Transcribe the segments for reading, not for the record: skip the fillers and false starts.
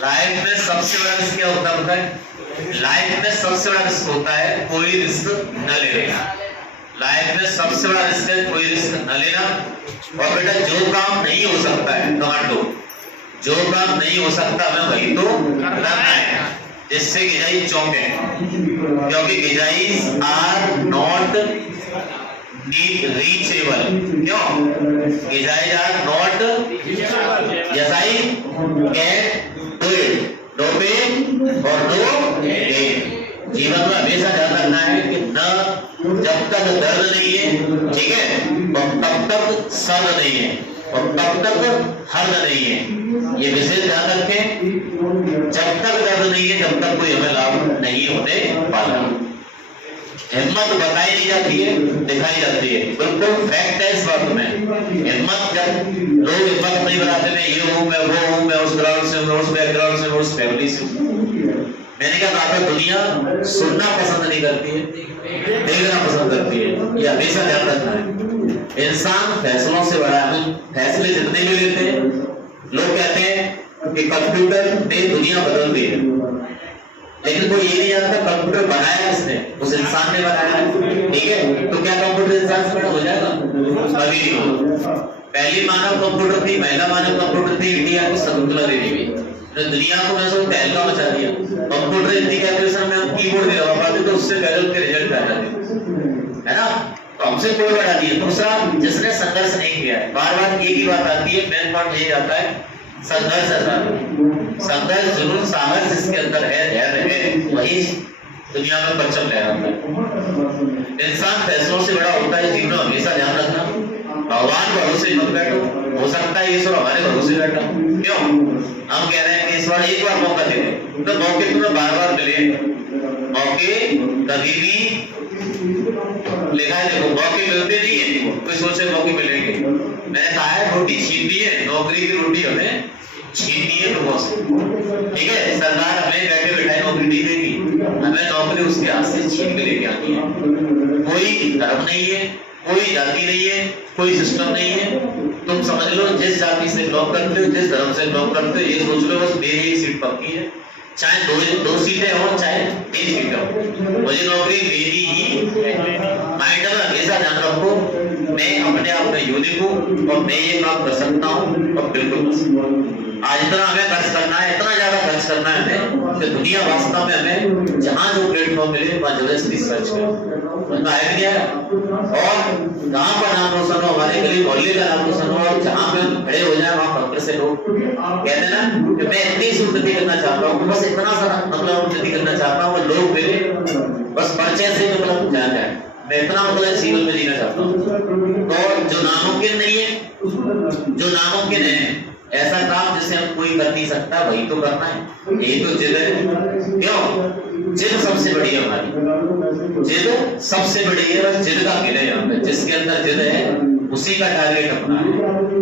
Life में सबसे बड़ा रिस्क क्या होता है? लाइफ में सबसे बड़ा रिस्क होता है कोई रिस्क न ले लेना। लाइफ में सबसे बड़ा रिस्क है कोई रिस्क न लेना। और बेटा जो काम नहीं हो सकता है कमांड लो, जो काम नहीं हो सकता हमें वही तो करना है, जिससे गिजाई चौंके, क्योंकि गिजाइज आर नॉट रीचेबल। क्यों? गिजाइज are not yes I can do it, no pain और नो गेन। जीवन में हमेशा ध्यान रखना है कि न जब तक दर्द नहीं है, ठीक है, और तब तक सर्द नहीं है, और तब तक हर्द नहीं है। ये विशेष ध्यान रखें, जब तक दर्द नहीं है तब तक कोई हमें लाभ नहीं होने वाला। हिम्मत बताई नहीं जाती है, दिखाई जाती है, बिल्कुल फैक्ट है इस बात में। हिम्मत जब लोग हिम्मत नहीं बनाते, मैं ये हूँ, मैं वो हूँ, मैं उस ग्राउंड से, मैं उस बैकग्राउंड से, मैं उस फैमिली से। मैंने क्या कहा था, दुनिया सुनना पसंद नहीं करती है, देखना पसंद करती है। ये हमेशा ध्यान रखना है। इंसान फैसलों से बड़ा है, फैसले जितने भी लेते हैं। लोग कहते हैं कि कंप्यूटर ने दुनिया बदल दी है, लेकिन कोई ये नहीं जानता कंप्यूटर बनाया किसने, उस इंसान ने बनाया है, ठीक है। तो क्या कंप्यूटर इंसान से बड़ा हो जाएगा? कभी नहीं होगा। पहली मानव कंप्यूटर थी, महिला मानव कंप्यूटर थी इंडिया की शकुंतला देवी भी, तो दुनिया को वैसे तहलका मचा दिया। कंप्यूटर इतनी कैलकुलेशन में हम कीबोर्ड नहीं लगा पाते तो उससे पहले उनके रिजल्ट आ जाते, है ना। तो हमसे कोई बड़ा नहीं है। दूसरा, जिसने संघर्ष नहीं किया है, बार बार एक ही बात आती है, मेन पॉइंट यही आता है, संघर्ष संघर्ष जुनून साहस जिसके अंदर है, धैर्य है, वही दुनिया में परचम लहराता है। इंसान फैसलों से बड़ा होता है। जीवन में हमेशा ध्यान रखना, भगवान भरोसे मत बैठो, हो सकता है ईश्वर हमारे भरोसे बैठा। क्यों? हम कह रहे हैं कि ईश्वर एक बार मौका दे दे, तो मौके तुम्हें बार बार मिले। मौके कभी भी लिखा है, देखो मौके मिलते नहीं है, कोई सोचे मौके मिलेंगे। मैंने कहा है रोटी छीननी है, नौकरी की रोटी हमें छीननी है लोगों से, ठीक है। सरकार हमें बैठे बैठाए नौकरी नहीं देगी, हमें नौकरी उसके हाथ से छीन के लेके आनी है। कोई धर्म नहीं है, कोई जाति नहीं है, कोई सिस्टम नहीं है। तुम समझ लो, जिस जाति से बिलोंग करते हो, जिस धर्म से बिलोंग करते हो, ये सोच लो बस मेरी एक सीट पक्की है, चाहे दो सीटें हो, चाहे 3 सीटें हो, मुझे नौकरी लेनी ही है। माइंड में हमेशा ध्यान रखो, मैं अपने आप में यूनिक हूँ और मैं ये काम कर सकता हूँ, और बिल्कुल आज इतना हमें खर्च करना है, इतना ज्यादा खर्च करना है हमें कि दुनिया वास्तव में हमें जहां जो प्लेटफॉर्म मिले वहां जबरदस्ती सर्च करें। आइडिया और जहां पर नाम रोशन हो, हमारे गली मोहल्ले का नाम रोशन हो, और जहां पे हम खड़े हो जाए वहां पंक्ति से लोग कहते हैं ना कि मैं इतनी उन्नति करना चाहता हूँ, बस इतना सा मतलब उन्नति करना चाहता हूँ, लोग मेरे बस परिचय से मतलब जान जाए, मैं इतना मतलब जीवन में जीना चाहता हूँ। तो जो नामुमकिन नहीं है, जो नामुमकिन है, ऐसा काम जिसे हम कोई कर नहीं सकता, वही तो करना है। यही तो जिद है। क्यों? जिद सबसे बड़ी है हमारी, जिद सबसे बड़ी है। बस जिद का खेल है यहाँ पे, जिसके अंदर जिद है उसी का टारगेट अपना है।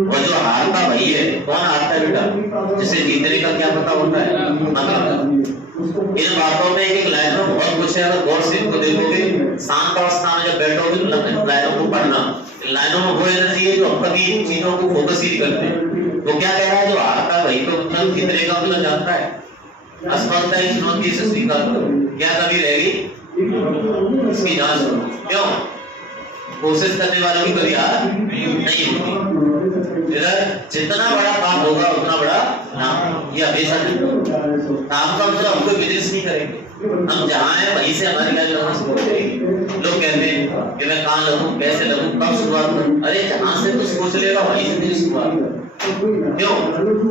और जो हारता वही है। कौन हारता है बेटा? जिसे जीतने का क्या पता होता है, मतलब। इन बातों में एक लाइन में बहुत कुछ है, अगर गौर से इनको देखोगे, शांत अवस्था में जब बैठोगे तो लाइनों को पढ़ना, लाइनों में वो एनर्जी है जो कभी चीजों को फोकस ही करते हैं। वो क्या कह रहा है? जो हारता वही तो मतलब जीतने का मतलब जानता है। असफलता इस चुनौती से स्वीकार करो, क्या कभी रहेगी इसकी जांच करो। क्यों? कोशिश करने वालों की कभी हार नहीं होती। इधर जितना बड़ा काम होगा उतना बड़ा नाम, ये हमेशा नाम का मतलब हम कोई बिजनेस नहीं करेंगे, हम जहाँ हैं वहीं से हमारी क्या शुरुआत करेगी। लोग कहते हैं कि मैं कहाँ लगूं, कैसे लगूं, कब शुरुआत करूं। अरे जहाँ से तू सोच लेगा वहीं से तेरी शुरुआत कर। क्यों?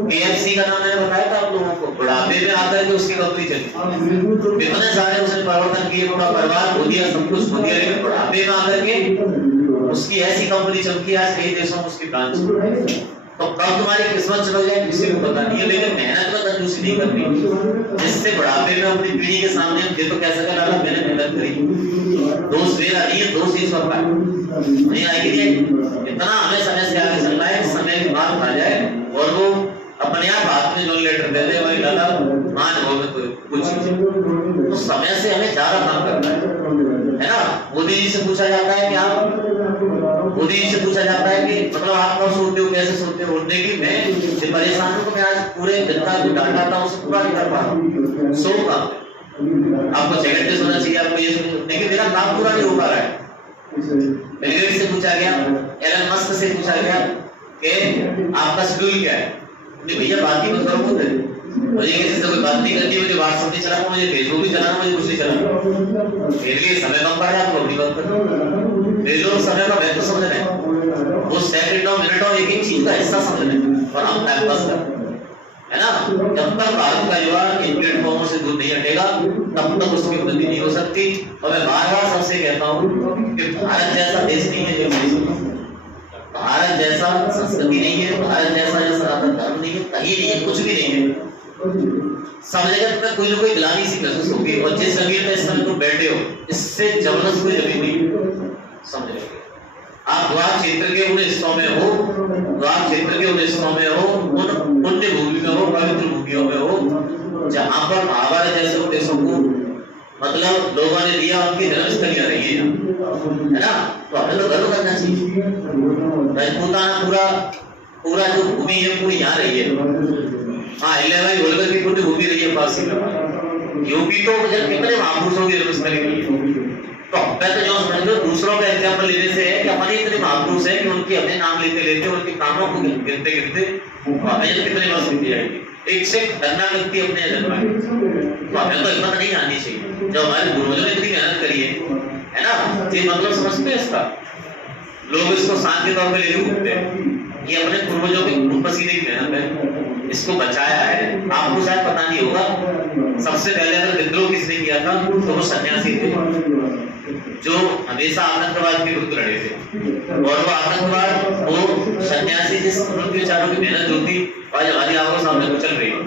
KFC का नाम मैंने बताया था आप लोगों को, बुढ़ापे में आता है तो उसकी कंपनी चली, कितने सारे उसने परिवर्तन किए, पूरा परिवार खो दिया, सब कुछ खो दिया, लेकिन बुढ़ापे में आकर के उसकी ऐसी कंपनी चमकी, आज कई देशों में उसकी ब्रांच। तो कब तुम्हारी किस्मत चल जाए किसी को पता नहीं है, लेकिन मेहनत में कंजूसी नहीं करनी, जिससे बुढ़ापे में अपनी पीढ़ी के सामने ये तो कह सके लाला मैंने मेहनत करी, दोस्त मेरा नहीं है, दोस्त ईश्वर का नहीं आएगी। इतना हमें समय से आगे चलना है, समय की बात आ जाए और वो अपने आप हाथ में जो लेटर दे दे, वही लाला मान हो में कुछ तो समय से हमें ज्यादा काम करना है ना। मोदी जी से पूछा जाता है कि आप मोदी जी से पूछा जाता है कि मतलब आप कब सोते हो, कैसे सोते हो, उठने की मैं से परेशान हूँ, तो मैं आज पूरे जनता को डांटा था, उसे पूरा नहीं कर पा रहा हूँ, सोऊंगा। आपको सेकंड सोना चाहिए, आपको ये लेकिन मेरा काम पूरा नहीं हो पा रहा है। बिल गेट्स से पूछा गया, एलन मस्क से पूछा गया कि आपका शेड्यूल क्या है? नहीं भैया बात ही मत करो, मुझे किसी से कोई बात नहीं करनी, मुझे व्हाट्सएप नहीं चलाना, मुझे फेसबुक नहीं चलाना, मुझे कुछ नहीं चलाना। मेरे लिए समय कम पड़ रहा है, आपको अपनी बात करो। मेरे लोग समय का महत्व समझ रहे हैं, वो सेकंड और मिनट और एक एक चीज का हिस्सा समझ रहे हैं, और हम टाइम पास कर, है ना। जब तक भारत का युवा इन प्लेटफॉर्मों से दूर नहीं हटेगा तब तक उसकी उन्नति नहीं हो सकती। और मैं बार बार सबसे कहता हूँ कि भारत जैसा देश नहीं है, भारत जैसा संस्कृति नहीं है, भारत जैसा जो सनातन धर्म नहीं है, कहीं नहीं है, कुछ भी नहीं है। सब जगह में कोई ना कोई ग्लानि सी महसूस होगी, और जिस जमीन पे इस समय तुम बैठे हो इससे जबरदस्त कोई जमीन नहीं, समझ रहे हो। आप द्वार क्षेत्र के उन हिस्सों में हो, द्वार क्षेत्र के उन हिस्सों में हो, उन पुण्य भूमि में हो, पवित्र भूमियों में हो जहाँ पर महाभारत जैसे उपदेशों को मतलब लोगों ने दिया, उनकी जन्मस्थलियां रही है ना। तो हमें तो गर्व करना चाहिए। राजपूताना पूरा जो भूमि है पूरी यहाँ रही है। हाँ, इलेवाई होलकर की पूरी भूमि रही है पासी में। यूपी तो जब कितने महापुरुषों की जन्मस्थली रही है। तो मैं तो जो समझ लो दूसरों का एग्जाम्पल लेने से है कि हमारे इतने महापुरुष है कि उनके अपने नाम लेते लेते उनके कामों को गिनते गिनते हमें कितने वर्ष बीत जाएगी। एक से धरना व्यक्ति अपने जन्म है, तो हमें तो हिम्मत नहीं आनी चाहिए। जब हमारे पूर्वजों ने इतनी मेहनत करी है ना, ये मतलब समझते हैं इसका। लोग इसको शांत के तौर पे लेके घूमते हैं, ये अपने पूर्वजों के खून पसीने की मेहनत है, इसको बचाया है। आपको शायद पता नहीं होगा, सबसे पहले अगर विद्रोह किसने किया था तो वो सन्यासी थे जो हमेशा आतंकवाद के विरुद्ध लड़े थे। और वो आतंकवाद वो सन्यासी जिस उनके विचारों की मेहनत जो थी आज हमारी आंखों सामने कुचल रही है।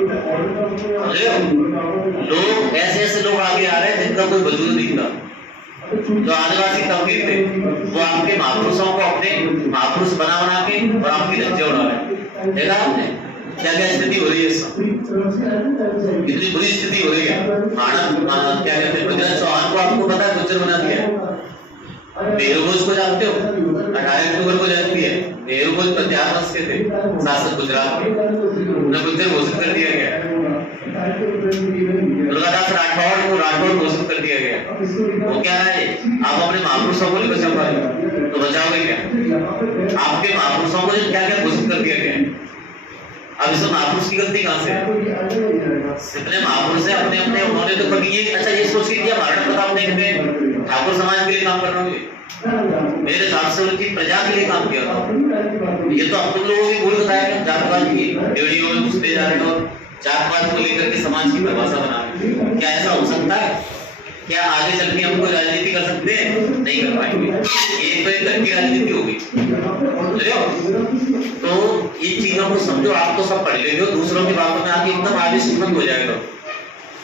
लोग ऐसे लोग आगे आ रहे हैं जिनका कोई वजूद नहीं था। जो आदिवासी तबके थे वो आपके महापुरुषों को अपने महापुरुष बना के और आपकी धज्जियां उड़ा रहे। देखा आपने क्या क्या स्थिति हो रही है, कितनी बुरी स्थिति हो रही है। क्या कहते हैं पृथ्वीराज चौहान को आपको पता है गुज्जर बना दिया। नेहरू भोज को जानते हो, 18 अक्टूबर को जानती है। नेहरू भोज पंजाब वंश के थे, शासक गुजरात के, उन्हें गुज्जर घोषित कर दिया गया। दुर्गादास राठौड़ को राठौड़ घोषित कर दिया गया। वो क्या है, आप अपने महापुरुषों को नहीं बचा पाए तो बचाओगे क्या? आपके महापुरुषों को क्या क्या घोषित कर दिया गया। अब इसमें महापुरुष की गलती कहाँ से है? जितने महापुरुष है अपने अपने उन्होंने तो कभी ये अच्छा ये सोच के किया महाराणा प्रताप ने ठाकुर समाज के लिए काम करना होंगे, मेरे हिसाब से उनकी प्रजा के लिए काम किया था। ये तो हम तुम लोगों की भूल बताया कि जातवाद की वीडियो में घुसते जा रहे हो, जातवाद को लेकर के समाज की परिभाषा बना रहे हो। क्या ऐसा हो सकता है? क्या आगे चल के हम कोई राजनीति कर सकते हैं? नहीं कर पाएंगे। ये तो एक घर की राजनीति होगी। तो इन चीजों को समझो। आप तो सब पढ़ लेंगे, दूसरों की बातों में आके एकदम आवेशित मत हो जाएगा।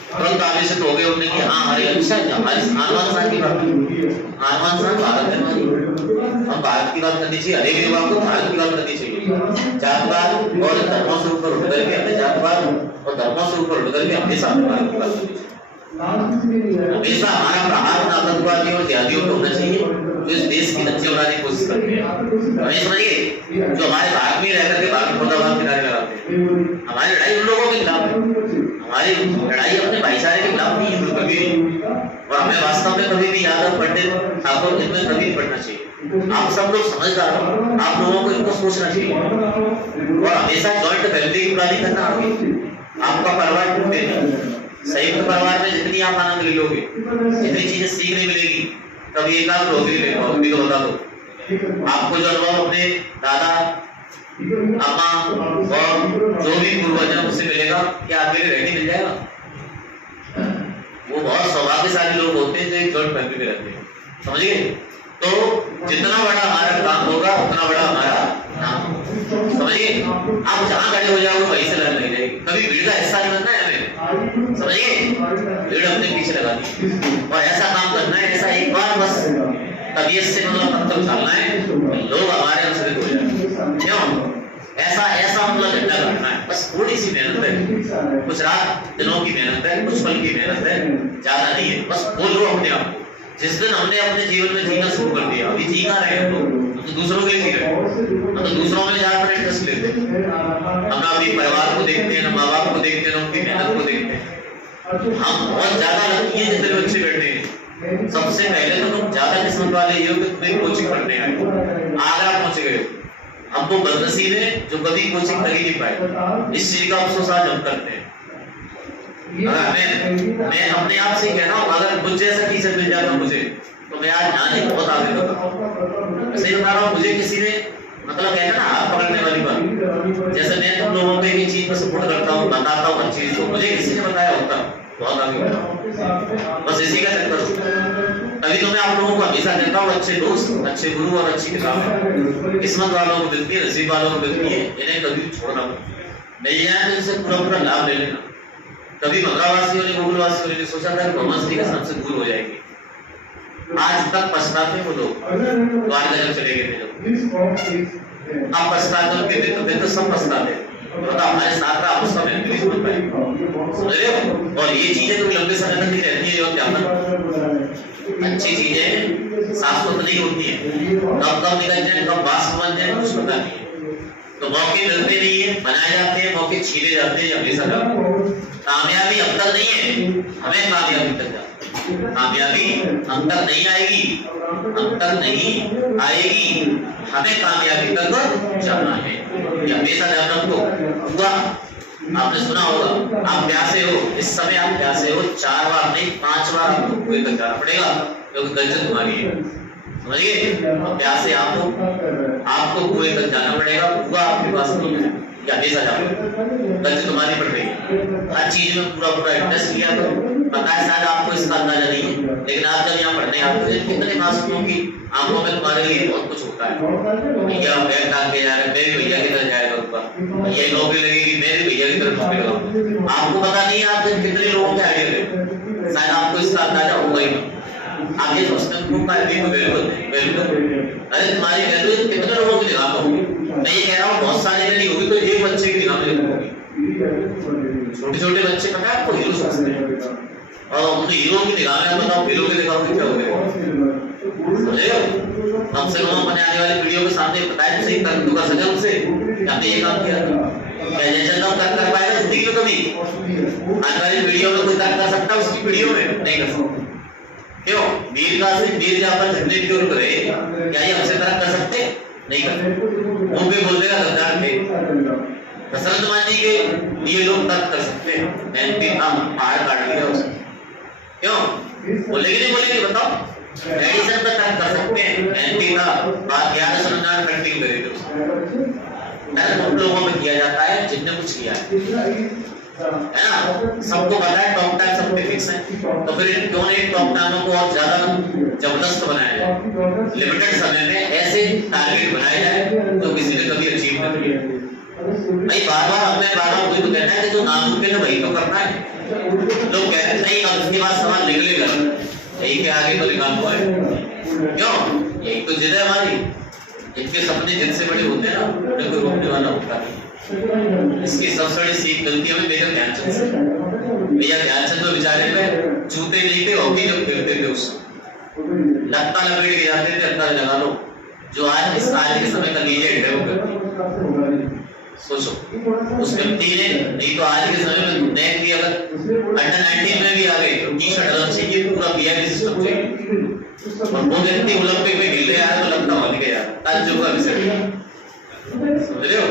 तुरंत आवेशित हो गए उन्हें कि हाँ अरे अच्छा हमारे आनवान साहब की बात, आनवान साहब भारत है हमारी, हम भारत की बात करनी चाहिए। हरेक युवा को भारत की बात करनी चाहिए। जातवाद और धर्मों से ऊपर उठ करके हमें जातवाद और धर्मों से ऊपर उठ करके हमेशा भारत की बात करनी चाहिए। हमेशा हमारा प्रहार आतंकवादी और जिहादियों को होना चाहिए जो इस देश की हत्या बनाने की कोशिश करते हैं। हमें समझिए जो हमारे भारत में रह करके भारत मुर्दाबाद किनारे लगाते हैं, हमारी लड़ाई उन लोगों के खिलाफ है। हमारी लड़ाई अपने भाईचारे के खिलाफ नहीं है कभी नहीं। और हमें वास्तव में कभी भी यादव पंडित ठाकुर इनमें कभी पढ़ना चाहिए। आप सब लोग समझदार हो, आप लोगों को इनको सोचना चाहिए और हमेशा जॉइंट फैमिली की प्लानिंग करना आगे। आपका परिवार टूटे नहीं। संयुक्त परिवार में जितनी आप आनंद लोगे, जितनी चीजें सीखने मिलेगी, कभी एक आध रोगी ले अभी तो बता दो। आपको जो अनुभव अपने दादा अम्मा और जो भी पूर्वज है उससे मिलेगा, क्या आपके लिए रहने मिल जाएगा? वो बहुत सौभाग्यशाली लोग होते हैं जो एक जॉइंट फैमिली में रहते हैं। समझिए, तो जितना बड़ा हमारा काम होगा उतना बड़ा हमारा नाम। समझिए, आप जहाँ खड़े हो जाओगे वहीं से लड़ने लग जाएगी। कभी भीड़ का हिस्सा नहीं बनना है हमें। समझिए, भीड़ अपने पीछे लगा दी और ऐसा काम करना है, ऐसा एक बार बस तबीयत से मतलब पत्थर उछालना है, लोग हमारे अनुसरित हो जाए। क्यों? ऐसा मतलब झंडा करना है। बस थोड़ी सी मेहनत है, कुछ रात दिनों की मेहनत है, कुछ पल की मेहनत है, ज्यादा नहीं है। बस बोलो अपने आप को। जिस दिन हमने अपने जीवन में जीना शुरू कर दिया, अभी जीना रहे हम लोग, तो दूसरों के लिए जी रहे, हम तो दूसरों में ज्यादा इंटरेस्ट लेते हैं, हम ना अपने परिवार को देखते हैं, ना माँ बाप को देखते हैं, ना उनकी मेहनत को देखते हैं। हम बहुत ज्यादा लगती है जितने बच्चे बैठे हैं, सबसे पहले तो तुम ज्यादा किस्मत वाले ये हो कि तुम्हें कोचिंग पढ़ने आए, आगरा पहुंच गए। हम तो बदनसीब है जो कभी कोचिंग कर ही नहीं पाए, इस चीज का अफसोस आज हम करते हैं। मैं अपने आप से कह रहा हूँ, अगर मुझ जैसा टीचर मिल जाता मुझे तो मैं आज यहाँ नहीं बहुत आगे होता। सही बता रहा हूँ, मुझे किसी ने मतलब कहते हैं ना हाथ पकड़ने वाली बात, जैसे मैं तुम लोगों को एक चीज में सपोर्ट करता हूँ, बताता हूँ हर चीज को, मुझे किसी ने बताया होता बहुत आगे होता। बस इसी का चक्कर होता। तभी तो मैं आप लोगों को हमेशा कहता हूँ अच्छे दोस्त, अच्छे गुरु और अच्छी किताबें किस्मत वालों को मिलती है, नसीब वालों को मिलती है, इन्हें कभी छोड़ना मिल जाए तो इनसे पूरा पूरा लाभ ले लेना। कभी मथुरावासियों ने, गोकुलवासियों ने सोचा था कि भगवान श्री कृष्ण हमसे दूर हो जाएंगे, आज तक पछताते वो लोग, द्वारका जब चले गए थे, अब पछताते उनके तो सब पछताते, तो हमारे साथ रहा उसका मेमोरीज बन पाई, समझ रहे हो। और ये चीजें तो लंबे समय तक नहीं रहती है, और क्या अच्छी चीजें शाश्वत नहीं होती है, कब निकल जाए, कब वाष्प बन जाए कुछ पता नहीं है। तो मौके मिलते नहीं है, बनाए जाते हैं, मौके छीले जाते हैं हमेशा। कामयाबी अब तक नहीं है, हमें कामयाबी तक जाना, कामयाबी हम तक नहीं आएगी, हम तक नहीं आएगी, हमें कामयाबी तक जाना है। ये हमेशा ध्यान रखो। हुआ आपने सुना होगा, आप प्यासे हो, इस समय आप प्यासे हो, 4 बार नहीं 5 बार आपको कुएं तक जाना पड़ेगा, क्योंकि गलजत तुम्हारी है, समझिए। प्यासे आपको कुएं तक जाना पड़ेगा, हुआ आपके पास नहीं है, हमेशा जाओ, गलजत तुम्हारी पड़ रही है। हर चीज में पूरा इंटरेस्ट लिया तो पता है, शायद आपको इसका अंदाजा नहीं है, लेकिन आप जब यहाँ पढ़ने आते हो कितने मासूमों की आंखों में तुम्हारे लिए बहुत कुछ होता है। भैया बैग टांग के जा रहे, मैं भी भैया की तरह जाएगा ऊपर, ये नौकरी लगेगी, मैं भी भैया की तरह नौकरी लगाऊंगा। आपको पता नहीं है आप कितने लोगों के आइडिया थे, शायद आपको इसका अंदाजा होगा ही। आप ये सोचते हैं वैल्यू, अरे तुम्हारी वैल्यू कितने लोगों की निगाह में होगी। मैं ये कह रहा हूँ बहुत सारे में नहीं होगी तो एक बच्चे की निगाह में होगी। छोटे छोटे बच्चे पता है आपको हीरो समझते हैं, और उन हीरो की निगाह में बताओ हीरो की निगाह में क्या हो गया, समझे। कम से कम अपने आने वाली वीडियो के सामने बताए तो सही, कर सके उनसे आपने ये काम किया, जैसे काम कर पाएगा जिंदगी में कभी आने वाली वीडियो में कोई कर सकता है, उसकी वीडियो में नहीं कर सकता। क्यों? वीर का से वीर जहाँ पर झंडे की ओर करे, क्या ये हमसे तरह कर सकते? नहीं कर सकते। मुंह पे बोल देगा गद्दार थे, दशरथ मान जी के लिए लोग तर्क कर सकते हैं, हम पहाड़ काट लिया उसने, क्यों बोलेगी नहीं बोलेगी बताओ। एडिसन पर तर्क कर सकते हैं, एंटी था बात याद सुनना कंटिन्यू करेंगे उसको। उन लोगों में किया जाता है जिनने कुछ किया है ना, सबको पता है टॉप टाइम सब पे फिक्स है, तो फिर क्यों नहीं टॉप टाइमों को और ज्यादा जबरदस्त बनाया जाए, लिमिटेड समय में ऐसे टारगेट बनाए जाए जो किसी ने कभी अचीव नहीं किया। भाई बार-बार वही तो कहना है कि जो नामुमकिन है वही तो करना है। लोग कहते हैं नहीं अब इसके बाद सवाल निकलेगा, यही के आगे तो निकालना है, क्यों? यही तो जिद है हमारी, इनके सपने जिनसे बड़े होते हैं ना, उन्हें कोई रोकने वाला होता नहीं। इसकी सबसे बड़ी सीख मिलती है मेजर ध्यानचंद से। भैया ध्यानचंद तो बेचारे पे जूते नहीं थे, हॉकी जब खेलते थे उससे लत्ता लपेट के जाते थे, अंदाजा लगा लो जो आज के समय का लीजेंड है वो व्यक्ति। सोचो उस व्यक्ति ने, नहीं तो आज के समय में देख लिया अगर अंडर 19 में भी आ गए तो टी शर्ट अलग चाहिए, पूरा वीआईपी सिस्टम चाहिए, और वो व्यक्ति ओलंपिक में खेल रहे हैं तो लगता बन गया ताज्जुब का विषय। समझ रहे हो?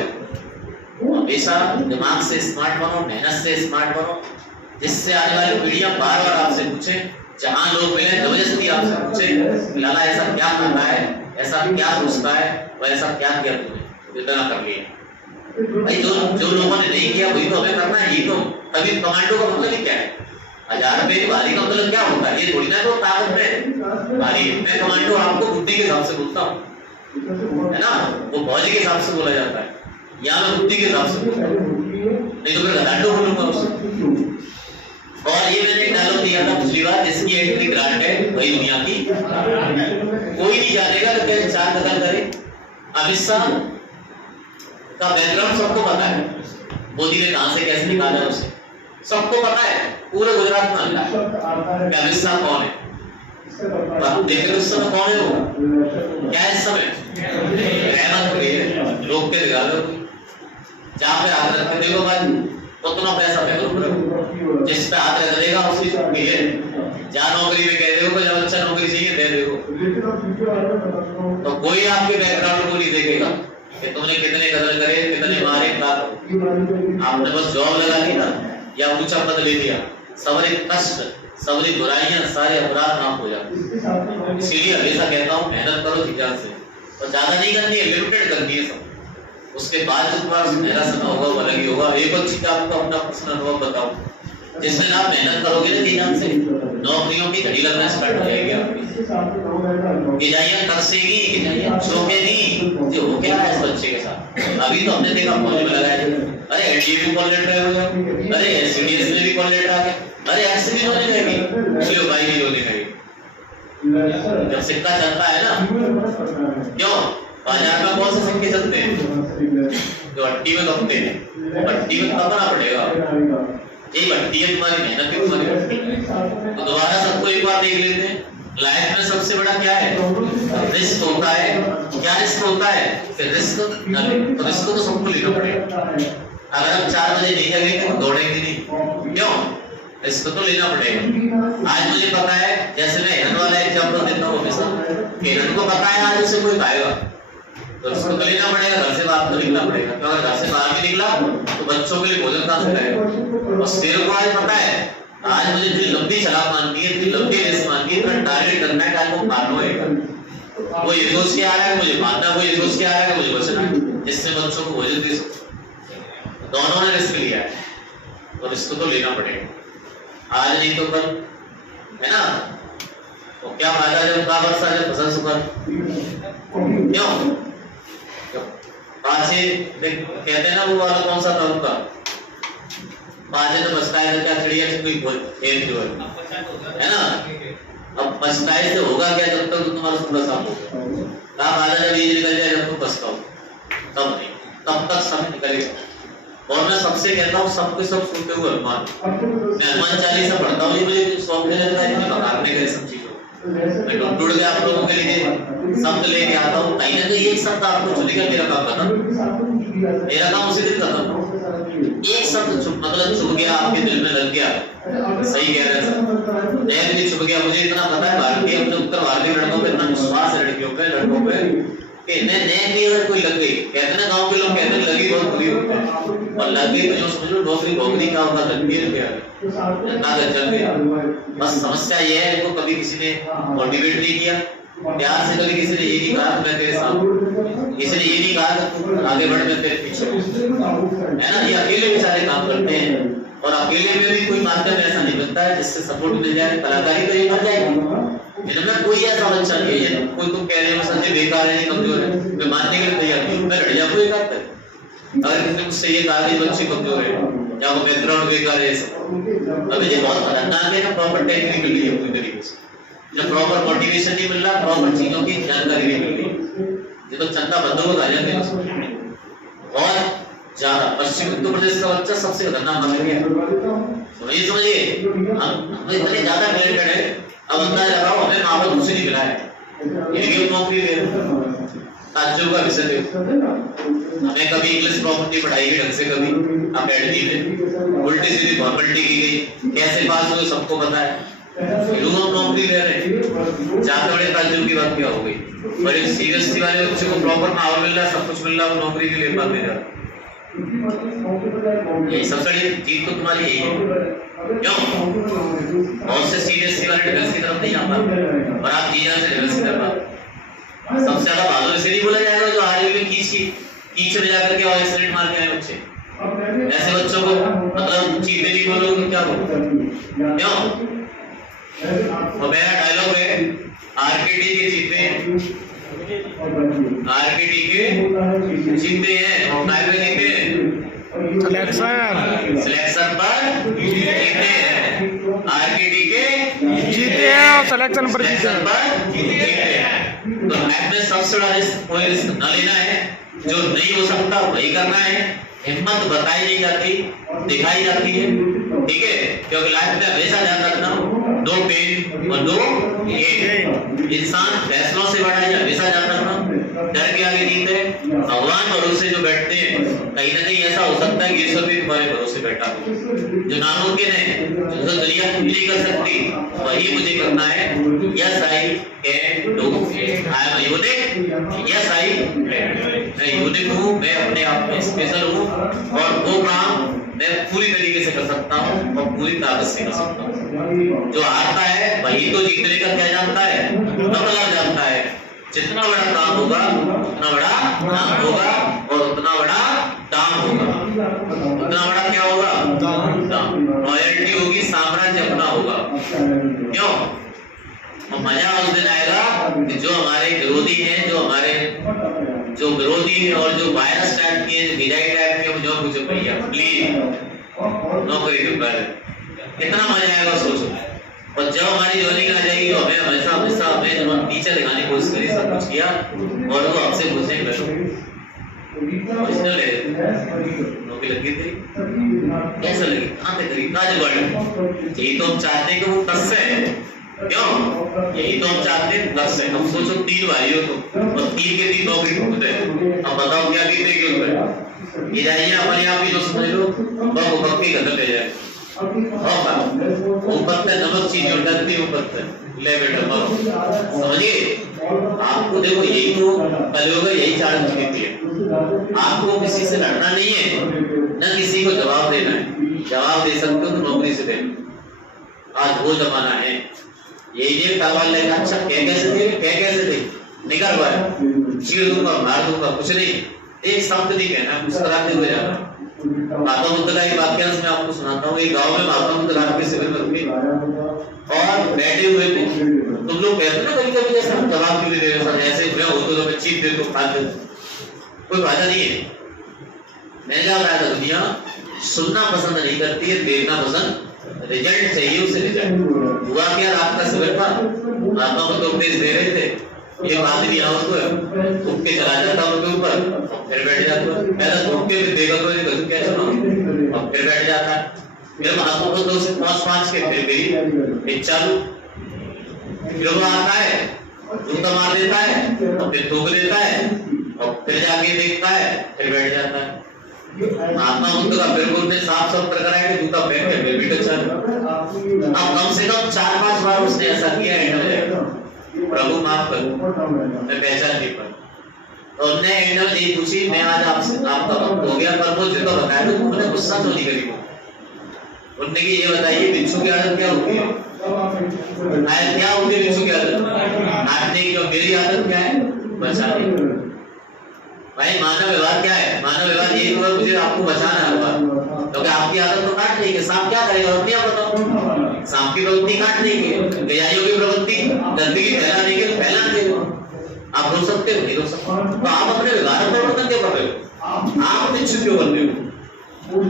हमेशा दिमाग से स्मार्ट बनो, मेहनत से स्मार्ट बनो, जिससे आने वाली पीढ़ियां बार-बार आपसे पूछे, जहां लोग मिले जबरदस्ती आपसे पूछे लाला ऐसा क्या करना है, ऐसा क्या सोचता है, और ऐसा क्या किया तुमने, इतना कर लिया। भाई जो लोगों ने नहीं किया वही तो हमें करना है। ये तो कभी कमांडो का मतलब क्या है, 1000 रुपए की भारी का मतलब क्या होता है, ये थोड़ी ना तो ताकत में भारी। मैं कमांडो आपको बुद्धि के हिसाब से बोलता हूँ, है ना, वो फौजी के हिसाब से बोला जाता है, यहाँ मैं बुद्धि के हिसाब से बोलता हूँ, नहीं तो फिर घटांडो बोलूंगा उससे। और ये मैंने डायलॉग दिया था पिछली बार, जिसकी एंट्री ग्रांट है वही दुनिया की कोई नहीं जानेगा तो कैसे 4 कदम करे। अमित शाह का बैकग्राउंड सबको पता है, मोदी ने कहां से कैसे निकाला उसे सबको पता है, पूरे गुजरात में अंदर है कि अमित शाह कौन है। आप देख रहे हो उस समय कौन है वो, क्या है इस समय, रहमत हो गई है, रोक के दिखा दो, जहाँ पे हाथ रख के देखो भाई उतना पैसा फेंको, जिस पे हाथ रख देगा उसी को मिले, जहाँ नौकरी में कह देखो जब अच्छा नौकरी चाहिए दे देखो, तो कोई आपके बैकग्राउंड को नहीं देखेगा कि तुमने कितने कदर करे, कितने मारे, आपने बस जॉब लगा दी ना या ऊंचा पद ले लिया, सारे कष्ट, सारी बुराइयां, सारे अपराध माफ हो जाते। इसीलिए हमेशा कहता हूँ मेहनत करो ध्यान से, और ज्यादा नहीं करनी है, लिमिटेड करनी है सब, उसके बाद जो तुम्हारा मेरा समय होगा वो अलग ही होगा। एक अच्छी का आपको अपना पर्सनल अनुभव बताऊं, जिसमें आप मेहनत करोगे ना ध्यान से, नौकरियों की घड़ी लगना स्टार्ट हो जाएगी आपकी, गिजाइयां तरसेगी, गिजाइयां झोंकेगी, ये हो क्या है इस बच्चे के साथ। अभी तो हमने देखा फौज में लगाया, अरे एनडीए भी कॉल लेटर हो गया, अरे एससीडीएस में भी कॉल लेटर आ गया, अरे ऐसे भी होने लगेगी, इसलिए भाई नहीं होने लगेगी। जब सिक्का चलता है ना, क्यों बाजार में कौन से सिक्के चलते हैं, जो हट्टी में कपते हैं, हट्टी में कपना पड़ेगा, ये भट्टी है तुम्हारी मेहनत की, तुम्हारी। तो दोबारा सबको एक बार देख लेते हैं, लाइफ में सबसे बड़ा क्या है, रिस्क होता है। क्या रिस्क होता है, रिस्क न ले तो रिस्क तो सबको लेना पड़ेगा। अगर हम 4 बजे नहीं लगेंगे तो दौड़ेंगे नहीं, क्यों, रिस्क तो लेना पड़ेगा। आज मुझे पता है, जैसे मैं हिरन वाला एग्जाम्पल देता हूँ हमेशा, हिरन को पता है आज उसे कोई खाएगा, तो उसको तो लेना पड़ेगा, घर से बाहर तो निकलना पड़ेगा, तो अगर घर से बाहर नहीं निकला तो बच्चों के लिए भोजन कहाँ से लाएगा। और शेर को आज पता है, आज मुझे इतनी लंबी छलांग मारनी है, इतनी लंबी रेस मारनी है, इतना टारगेट करना है कि आज वो मारना है। वो ये सोच के आ रहा है मुझे मारना, वो ये सोच के आ रहा है मुझे बचना है, जिससे बच्चों को भोजन दे सकते। दोनों ने रिस्क लिया है, तो रिस्क तो लेना पड़ेगा, आज नहीं तो कल, है ना। तो क्या फायदा जब का वर्षा जब फसल सुखा, क्यों पाछे कहते हैं ना, वो वाला कौन सा था उनका, पाछे तो पछताए तो क्या चिड़िया से कोई खेत जो है ना, अब पछताए से होगा क्या, जब तक तुम्हारा सुबह साफ होगा, कहा फायदा जब ये निकल जाए जब तुम पछताओ, तब नहीं, तब तक सब निकलेगा। और मैं सबसे कहता हूँ सबके सब सुनते हुए हनुमान, मैं हनुमान चालीसा पढ़ता हूँ, ये मुझे शौक नहीं लगता है पकाने का सब चीजों, मैं ढूंढ के आप लोगों के लिए शब्द लेके आता हूँ, कहीं ना कहीं एक शब्द आपको चुनेगा, मेरा काम खत्म, मेरा काम उसी दिन खत्म। एक शब्द मतलब चुप गया, आपके दिल में लग गया, सही कह रहे हैं, नैन भी चुप गया। मुझे इतना पता है भारतीय अपने उत्तर भारतीय लड़कों पे इतना विश्वास है, लड़कियों पे, लड़कों पे, कि नैन भी अगर कोई लग गई, कहते ना गाँव के लोग कहते हैं लगी बहुत बुरी होती है, और लग गई तो जो समझ लो नौकरी भोगनी क्या होगा, लग गई ना चल गया। बस समस्या ये है, इनको कभी किसी ने मोटिवेट नहीं किया, प्यार से कभी किसी ने ये नहीं कहा मैं तेरे साथ, किसी ने ये नहीं कहा आगे बढ़ मैं तेरे पीछे, है ना। ये अकेले बेचारे काम करते हैं, और अकेले में भी कोई माध्यम ऐसा नहीं बनता है जिससे सपोर्ट मिल जाए, कलाकारी तो ये कर जाएगी। इनमें कोई ऐसा बच्चा नहीं है, कोई तुम कह रहे हो संजय बेकार है, कमजोर है, मैं मानने के लिए तैयार नहीं, मैं लड़िया कोई करता है। अगर किसी ने मुझसे ये कहा कि बच्चे कमजोर है या वो बैकग्राउंड बेकार है, अभी ये बहुत खतरनाक है ना, प्रॉपर टेक्निक मिल रही है पूरी तरीके से, जब प्रॉपर मोटिवेशन नहीं मिल रहा, प्रॉपर चीजों की जानकारी नहीं मिल रही, ये तो चंदा बंदों को आ जाते हैं। और ज्यादा पश्चिम उत्तर प्रदेश का बच्चा सबसे खतरनाक बन गया, समझिए हम इतने ज्यादा टैलेंटेड है, अब अंदाजा लगाओ हमें माँ बाप कुछ नहीं मिला है, इनकी नौकरी ले ताज्जुब का विषय थे, हमें कभी इंग्लिश प्रॉपर्टी पढ़ाई गई ढंग से, कभी अकेडमी में उल्टी सीधी फॉर्मेलिटी की गई, कैसे पास हुए सबको पता है, लोग नौकरी ले रहे हैं, ज्यादा बड़े ताज्जुब की बात क्या हो गई। और एक सीरियसली वाले बच्चे को प्रॉपर माहौल मिल रहा है, सब कुछ मिल रहा है, वो नौकरी के लिए बात दे रहा है, यही सबसे बड़ी जीत तो तुम्हारी यही है, क्यों बहुत से सीरियसली वाले डिफेंस की तरफ नहीं आता, और आप जीना से डिफेंस की तरफ सबसे ज्यादा बहादुर से नहीं बोला जाएगा जो हाल ही में कीच में जाकर के और एक्सीडेंट मार के आए बच्चे, ऐसे बच्चों को मतलब चीते नहीं बोलोगे तो क्या बोलोगे, क्यों। और मेरा डायलॉग है आरकेटी के चीते, आरकेटी के जीते हैं, और काय में जीते हैं, सिलेक्शन पर जीते हैं, आरकेटी के जीते हैं और सिलेक्शन पर जीते हैं। तो लाइफ में सबसे बड़ा रिस्क कोई रिस्क न लेना है, जो नहीं हो सकता वही करना है, हिम्मत बताई नहीं जाती, दिखाई जाती है, ठीक है। क्योंकि लाइफ में हमेशा ध्यान रखना दो पेन और दो गेंद। इंसान फैसलों से बड़ा है, हमेशा याद रखना, डर के आगे जीत है। भगवान भरोसे जो बैठते हैं, कहीं ना कहीं ऐसा हो सकता है कि ईश्वर भी तुम्हारे भरोसे बैठा हो। जो नामुमकिन है, जो दुनिया नहीं कर सकती, वही मुझे करना है। Yes I can do, I am unique, yes I can. मैं यूनिक हूँ, मैं अपने आप में स्पेशल हूँ, और वो काम मैं पूरी तरीके से कर सकता हूँ और पूरी ताकत से कर सकता हूँ। जो हारता है वही तो जीतने का क्या जानता है, मतलब जानता है। जितना बड़ा काम होगा उतना बड़ा नाम होगा, और उतना बड़ा दाम होगा। उतना बड़ा क्या होगा, दाम, रॉयल्टी होगी, साम्राज्य अपना होगा। क्यों? और मजा उस दिन आएगा कि जो हमारे विरोधी हैं, जो विरोधी और जो वायरस टाइप के, विजाई टाइप के, जो कुछ भैया प्लीज नौकरी के ऊपर कितना मजा आएगा सोचो। और जब हमारी ज्वाइनिंग आ जाएगी तो हमें हमेशा हमें जब हम नीचे लगाने की कोशिश करी, सब कुछ किया, और वो आपसे पूछने नौकरी लगी थी, कैसे लगी, कहाँ पे करी, कहाँ जुगाड़। यही तो हम चाहते हैं कि वो कस है। क्यों? यही तो हम चाहते हैं, कस है। हम सोचो 3 भाई हो तुम, और 3 के 3 नौकरी ढूंढते हैं। अब बताओ क्या बीतेगी उन पर। ये जाइए अपने आप ही जो समझ लो, वो पक्की गदर ले जाए। ऊपर पे नमक चीज जो डरती है, ऊपर पे ले बेटा मरो, समझिए। आपको देखो यही तो कलयुग, यही चारण नीति है। आपको किसी से लड़ना नहीं है, न किसी को जवाब देना है। जवाब दे सकते हो तो नौकरी से दे। आज वो जमाना है, ये तलवार लेकर अच्छा कैसे दे निकल भाई, चीर दूंगा, मार दूंगा, कुछ नहीं, एक शब्द नहीं कहना, मुस्कुराते हुए जाना। महात्मा बुद्ध का एक वाक्यांश मैं आपको सुनाता हूँ। एक गांव में महात्मा बुद्ध रात के शिविर में रुके और बैठे हुए थे। तुम लोग कहते ना कभी कभी जैसे जवाब क्यों दे रहे हो, ऐसे हुए हो तो मैं चीट दे दो, खाते कोई फायदा नहीं है। मैंने क्या बताया था, दुनिया सुनना पसंद नहीं करती है, देखना पसंद, रिजल्ट चाहिए उसे रिजल्ट। हुआ क्या, रात का शिविर था, महात्मा बुद्ध उपदेश दे रहे थे। ये बात नहीं आ उसको थूक के चला जाता उनके ऊपर, फिर बैठ जाता। पहले थूक के फिर देखा तो क्या सुना, और फिर बैठ जाता। फिर महात्मा बुद्ध उसे 5 के फिर गई चालू, फिर वो आता है, जूता मार देता है, और फिर थूक देता है, और फिर जाके देखता है, फिर बैठ जाता है। महात्मा बुद्ध का बिल्कुल ने साफ कराया कि जूता फेंक के फिर भी तो चालू। अब कम से कम 4-5 बार उसने ऐसा किया है, प्रभु माफ करो, मैं पहचान नहीं पाया। तो उन्होंने एंडल यही पूछी, मैं आज आपसे आपका वक्त हो गया, पर मुझे तो बताया तो तुमने गुस्सा क्यों नहीं करी। उन्होंने कि ये बताइए भिक्षु की आदत क्या होती है, क्या होती है भिक्षु की आदत, नाटने की। और मेरी आदत क्या है, बचाने। भाई मानव व्यवहार क्या है, मानव व्यवहार यही होगा, मुझे आपको बचाना होगा, क्योंकि आपकी आदत तो काटने की। सांप क्या करेगा, अपने आप बताओ, सांप की प्रवृत्ति काटने की, गैयाइयों की प्रवृत्ति गंदगी फैलाने की, फैलाने की। आप रोक सकते हो, नहीं रोक सकते, तो आप अपने व्यवहार परिवर्तन क्यों कर रहे हो, आप भिक्षु क्यों बन रहे हो।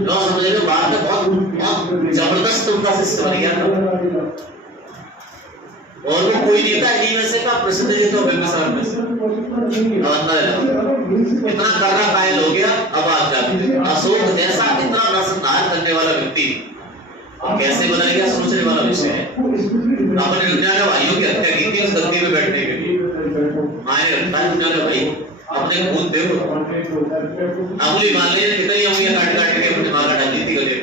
लोग समझ रहे हो, बात में बहुत जबरदस्त उनका सिस्टम बन गया था। और वो कोई नेता इन्हीं में से का प्रसिद्ध जी तो बिंबिसार में से इतना कर्रा कायल हो गया। अब आप जानते अशोक जैसा इतना नरसंहार करने वाला व्यक्ति कैसे बदलेगा, सोचने वाला विषय है। आपने विज्ञान भाइयों की हत्या की थी उस गद्दी में बैठने के लिए, माए रखता है विज्ञान भाई अपने खून देखो, अंगुली मान ले कितनी उंगलियां काट काट के अपने माला डाल दी थी गले।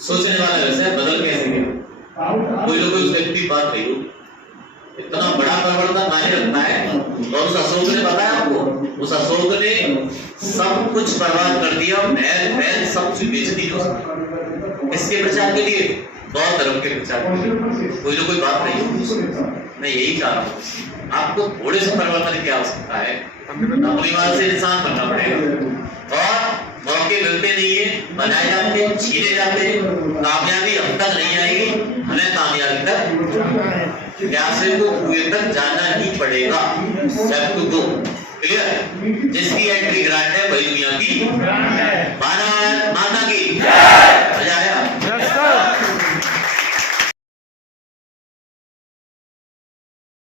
सोचने वाला विषय बदल कैसे गया, कोई लोग उस व्यक्ति बात नहीं हो, इतना बड़ा परिवर्तन मायने रखता है। और उस अशोक ने बताया आपको, उस अशोक ने सब कुछ बर्बाद कर दिया, महल सब कुछ बेच दी उसने, इसके प्रचार के लिए, बौद्ध धर्म के प्रचार के लिए। कोई बात नहीं। मैं यही चाह रहा हूँ, आपको थोड़े से परिवर्तन की आवश्यकता है, अपनी बात से इंसान बनना पड़ेगा। और मौके मिलते नहीं है, बनाए जाते, छीने जाते, कामयाबी हम तक नहीं आएगी, हमें कामयाबी तक प्यासे को कुएं तक जाना ही पड़ेगा। क्लियर? जिसकी एंट्री ग्रांट है वही दुनिया की। भारत माता की